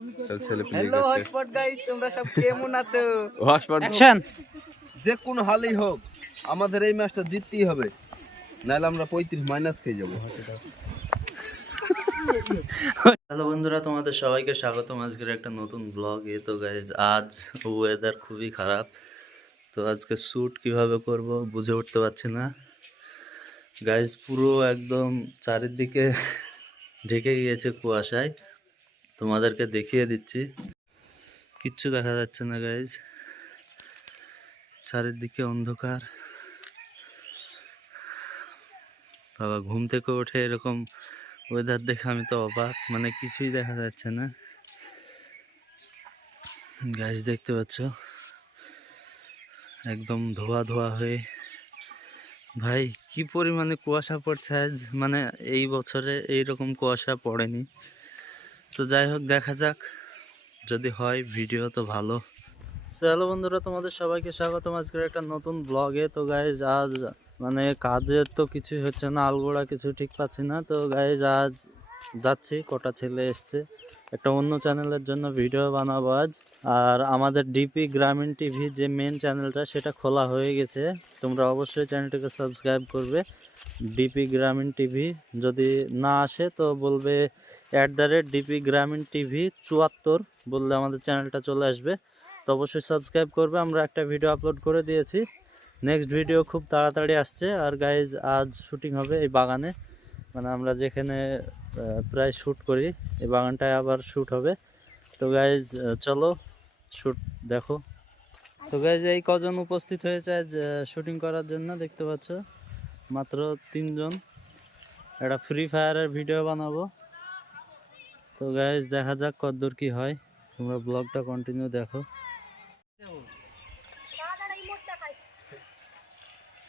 Hello hotspot guys, তোমরা সব কেমন আছো? Hotspot action. যে কোনো হালেই হোক আমাদের এই ম্যাচটা জিততেই হবে, নাহলে আমরা 35 মাইনাস খেয়ে যাবো। হ্যালো বন্ধুরা, তোমাদের সবাইকে স্বাগতম আজকের একটা নতুন ব্লগে। তো গাইজ আজ ওয়েদার খুবই খারাপ, তো আজকে শ্যুট কিভাবে করব বুঝে উঠতে পারছি না গাইজ। পুরো একদম চারিদিকে ঢেকে গিয়েছে কুয়াশায়, তোমাদেরকে দেখিয়ে দিচ্ছি, কিচ্ছু দেখা যাচ্ছে না গাইজ, চারিদিকে অন্ধকার। বাবা, ঘুম থেকে উঠে এরকম ওয়েদার দেখে আমি তো অবাক, মানে কিছুই দেখা যাচ্ছে না গাইজ। দেখতে পাচ্ছ একদম ধোয়া ধোয়া হয়ে, ভাই কি পরিমাণে কুয়াশা পড়ছে আজ, মানে এই বছরে এইরকম কুয়াশা পড়েনি। তো যাই হোক, দেখা যাক, যদি হয় ভিডিও তো ভালো। হ্যালো বন্ধুরা, তোমাদের সবাইকে স্বাগতম আজকের একটা নতুন ব্লগে। তো গাইজ আজ মানে কাজের তো কিছুই হচ্ছে না, আলগোড়া কিছু ঠিক পাচ্ছি না। তো গাইজ আজ যাচ্ছি, কটা ছেলে এসছে, একটা অন্য চ্যানেলের জন্য ভিডিও বানাবো আজ। আর আমাদের ডিপি গ্রামীণ টিভি যে মেন চ্যানেলটা, সেটা খোলা হয়ে গেছে, তোমরা অবশ্যই চ্যানেলটাকে সাবস্ক্রাইব করবে। ডিপি গ্রামীণ টিভি যদি না আসে তো বলবে @ডিপি গ্রামীণ টিভি 74 বললে আমাদের চ্যানেলটা চলে আসবে। তো অবশ্যই সাবস্ক্রাইব করবে। আমরা একটা ভিডিও আপলোড করে দিয়েছি, নেক্সট ভিডিও খুব তাড়াতাড়ি আসছে। আর গাইজ আজ শুটিং হবে এই বাগানে, মানে আমরা যেখানে প্রায় শ্যুট করি, এই বাগানটায় আবার শ্যুট হবে। তো গাইজ চলো শ্যুট দেখো। তো গাইজ এই কজন উপস্থিত হয়েছে আজ শুটিং করার জন্য, দেখতে পাচ্ছ মাত্র 3 জন। একটা ফ্রি ফায়ারের ভিডিও বানাবো। তো গাইজ দেখা যাক কতদূর কি হয়, তোমরা ব্লগটা কন্টিনিউ দেখো।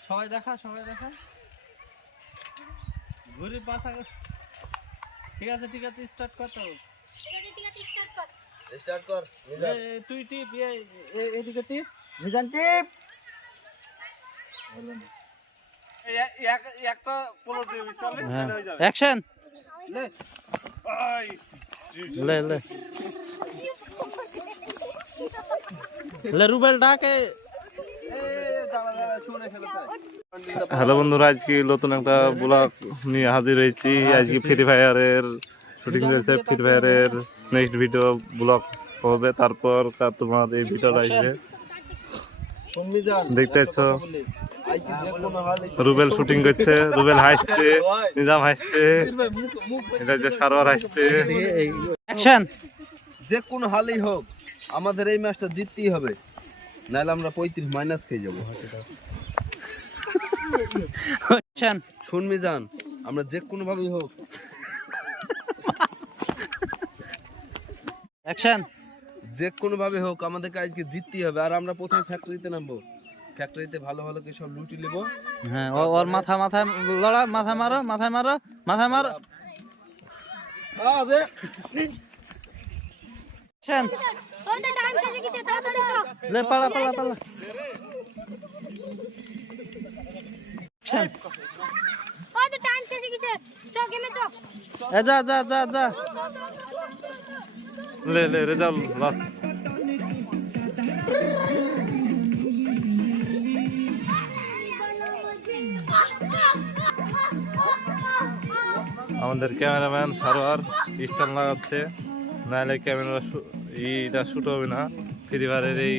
সবাই দেখা ঘুরে পাশা। ঠিক আছে স্টার্ট কর। তো স্টার্ট কর। তুই টিপ, এদিকে টিপ, মিজান টিপ। একটা পোলো দিয়ে চলে হয়ে যাবে। অ্যাকশন। লে লে লে লে রুবেল ডাকে। হ্যালো বন্ধুরা, আজকে নতুন একটা ব্লগ নিয়ে হাজির হয়েছি। আজকে ফ্রি ফায়ারের শুটিং চলছে, ফ্রি ফায়ারের নেক্সট ভিডিও ব্লগ হবে, তারপর তোমার এই ভিডিওটা আসবে। দেখতে পাচ্ছ রুবেল শুটিং করছে, রুবেল হাসছে, নিজাম হাসছে, এটা যে সারোয়ার হাসছে। অ্যাকশন। যে কোনো হালেই হোক আমাদের এই ম্যাচটা জিততেই হবে, নাহলে আমরা 35 মাইনাস খেয়ে যাবো। অ্যাকশন। শুন মিজান, আমরা যে কোনো ভাবেই হোক অ্যাকশন। যে কোনো ভাবে হোক আমাদেরকে আজকে জিততেই হবে। আর আমরা প্রথমে ফ্যাক্টরিতে নামবো, ফ্যাক্টরিতে ভালো ভালো কি সব লুটি নেবো। হ্যাঁ, ওর মাথায় লড়া, মাথা মারো, মাথায় মারো, মাথায় মারো। অ্যাকশন। লে পালা পালা পালা। অ্যাকশন। যা যা যা যা। লে লে রেজাল্ট লাস্ট। আমাদের ক্যামেরাম্যান সারোয়ার স্ট্যান্ড লাগাচ্ছে, নাহলে ক্যামেরা এইটা শ্যুট হবে না ফ্রি ফায়ারের এই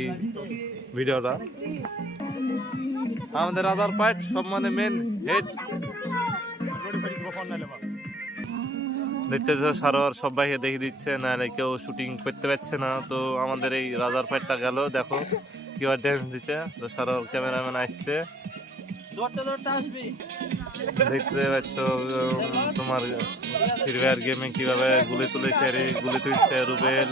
ভিডিওটা। আমাদের রাজার পাইট সম্মানে মেন হেড দেখতে সারোয়ার সবাইকে দেখে দিচ্ছে, নাহলে কেউ শুটিং করতে পারছে না। তো আমাদের এই রাজার পাইটটা গেল, দেখো কিভাবে ড্যান্স দিচ্ছে। তো সারোয়ার ক্যামেরাম্যান আসছে, দেখতে পাচ্ছ তোমার ফ্রি ফায়ার গেমে কিভাবে গুলি তুলেছে, গুলি তুলছে রুবেল।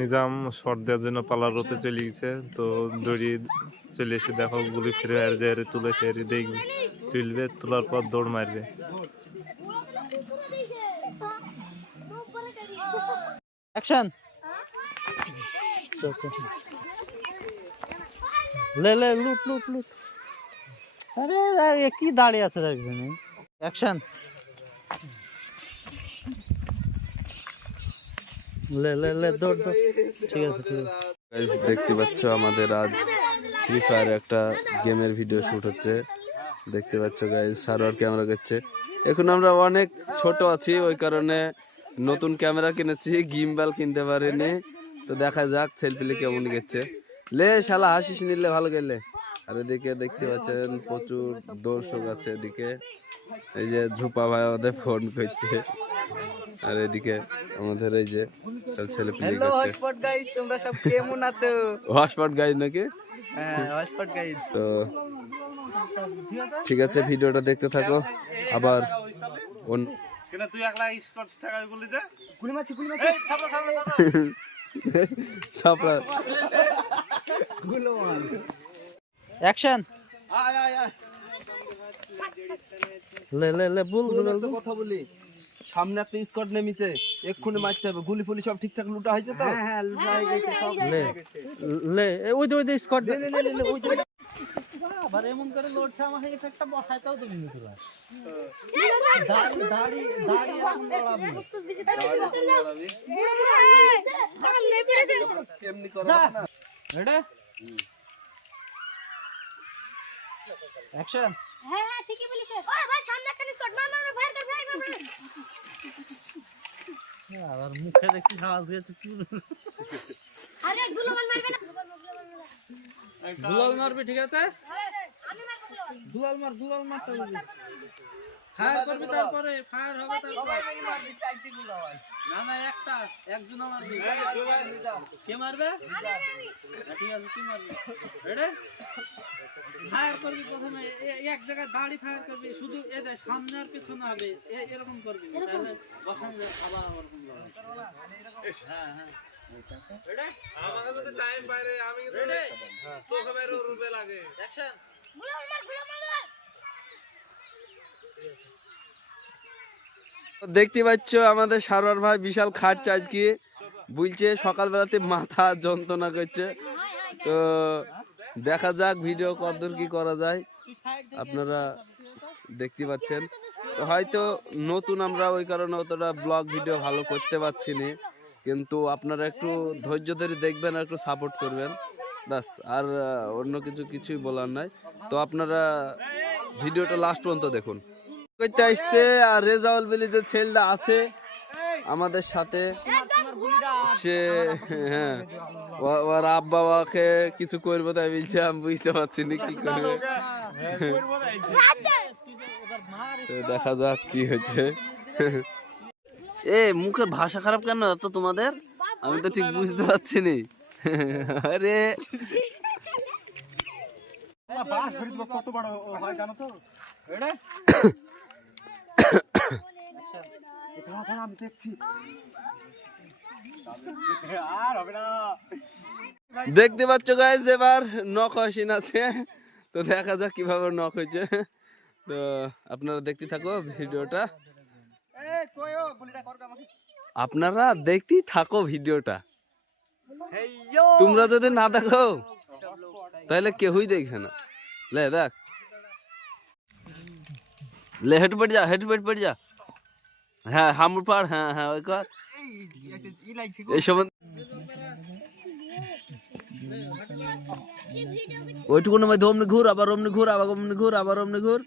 নিজাম শর্ট দেওয়ার জন্য পালার রোতে চলে গেছে, তো দড়ি চলে এসে দেখো গুলি ফ্রি ফায়ার যে তুলেছে, দেখবে তুলবে, তোলার পর দৌড় মারবে। অ্যাকশন। লে লে লুট লুট লুট। আরে আরে কি দাঁড়িয়ে আছে একজনে অ্যাকশন লে লে লে দৌড় দৌড় ঠিক আছে ঠিক আছে গাইস দেখতে পাচ্ছ আমাদের আজ ফ্রি ফায়ার একটা গেমের ভিডিও শুট হচ্ছে দেখতে পাচ্ছ গাইস সারোয়ার ক্যামেরা করছে এখন আমরা অনেক ছোট আছি ওই কারণে নতুন ক্যামেরা কিনেছি গিম্বাল কিনতে পারিনি তো দেখা যাক সেলফি কেমন গেছে লে শালা হাসিস নিলে ভালো গেলে আর এদিকে দেখতে পাচ্ছেন প্রচুর দর্শক আছে এদিকে এই যে ঝুপা ভাই আমাদের ফোন করছে আর এদিকে আমাদের এই যে ছেলে পিলে হটস্পট গাইস তোমরা সব কেমন আছো? হটস্পট গাইজ নাকি হ্যাঁ হটস্পট গাইস। তো ঠিক আছে ভিডিওটা দেখতে থাকো আবার কেন তুই একলা স্কট টাকা বলি যে গুলি মারছি এই ছাপড়া ছাপড়া ছাপড়া গুলো মার। অ্যাকশন আয় আয় আয় লে লে লে বল বল একটা কথা বলি সামনে একটা স্কট নেমেছে এক্ষুনি মারতে হবে গুলি ফুলি সব ঠিকঠাক লুটা হয়েছে তো হ্যাঁ হ্যাঁ লুটাই গেছে সব। লে লে ওই দে স্কট লে লে লে ওই যে আবার এমন করে লড়ছে আমার এফেক্টটা বসাইতেও তো কিন্তু তোরা দাড়ি দাড়ি দাড়ি এখন লড়াবি। কেমনি করো না রেডি অ্যাকশন। হ্যাঁ হ্যাঁ ঠিকই বলিস ওই ভাই সামনে একটা স্কট মার মার ফায়ার কর ফায়ার কর আবার মুখে দেখছি আওয়াজ গেছে চুল আরে গুলো মারবে না দুলাল মারবি ঠিক আছে? আমি মারবো দুলাল মারতে হবে। ফায়ার করবি তারপরে ফায়ার হবে তারপরে মারবি চারটি গুলো হয়। না না একটা একজন মারবি। কে মারবে? হ্যাঁ, ঠিক আছে তুই মারবি। রেডি? ফায়ার করবি প্রথমে এক জায়গায় দাঁড়ি ফায়ার করবি শুধু এদের সামনে আর পেছনে হবে এরকম করবি তাহলে ওখানে আবার ওরকম হবে। হ্যাঁ হ্যাঁ রেডি? আমার কাছে টাইম বাইরে আমি কিন্তু তোকে বাইরে রুবে লাগে অ্যাকশন। গুলো মার দেখতে পাচ্ছ আমাদের সারোয়ার ভাই বিশাল খাটছে আজকে বলছে সকালবেলাতে মাথা যন্ত্রণা করছে তো দেখা যাক ভিডিও কতদূর কি করা যায় আপনারা দেখতে পাচ্ছেন তো হয়তো নতুন আমরা ওই কারণে অতটা ব্লগ ভিডিও ভালো করতে পারছি না কিন্তু আপনারা একটু ধৈর্য ধরে দেখবেন আর একটু সাপোর্ট করবেন ব্যাস আর অন্য কিছুই বলার নাই তো আপনারা ভিডিওটা লাস্ট পর্যন্ত দেখুন করতে আসছে আর রেজাউল বলে যে ছেলেটা আছে আমাদের সাথে সে হ্যাঁ ওর আব্বা বাবাকে কিছু করবো তাই বলছে আমি বুঝতে পারছি না কি করবে তো দেখা যাক কি হচ্ছে এ মুখের ভাষা খারাপ কেন এত তোমাদের আমি তো ঠিক বুঝতে পারছি না আরে কত বড় হয় জানো তো? রেডি? আমি দেখছি আর হবে না। দেখতে পাচ্ছ গাইস এবার নক হসিন আছে তো দেখা যাক কিভাবে নক হয়েছে তো আপনারা দেখতে থাকো ভিডিওটা আপনারা দেখতেই থাকো ভিডিওটা তোমরা যদি না দেখো তাহলে কেউই দেখবে না লে দেখ লে হেড পড় যা হ্যাঁ হামুর পাড় হ্যাঁ হ্যাঁ ওই কর এই সময় ওইটুকুর মধ্যে অমনি ঘুর আবার অমনি ঘুর আবার অমনি ঘুর আবার অমনি ঘুর